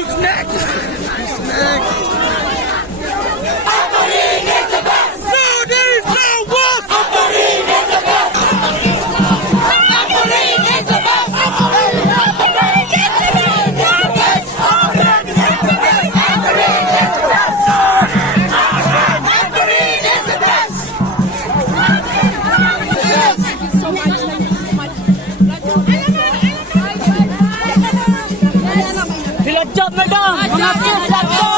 Who's next? Who's next? Tambourine is the best! Saudi Southwest! Tambourine is the best! Tambourine is the best! Tambourine is the best! Tambourine is the best! Tambourine is the best! Tambourine is the best! Thank you so much. Thank you so much. Good job, madam! Mga kids, let's go!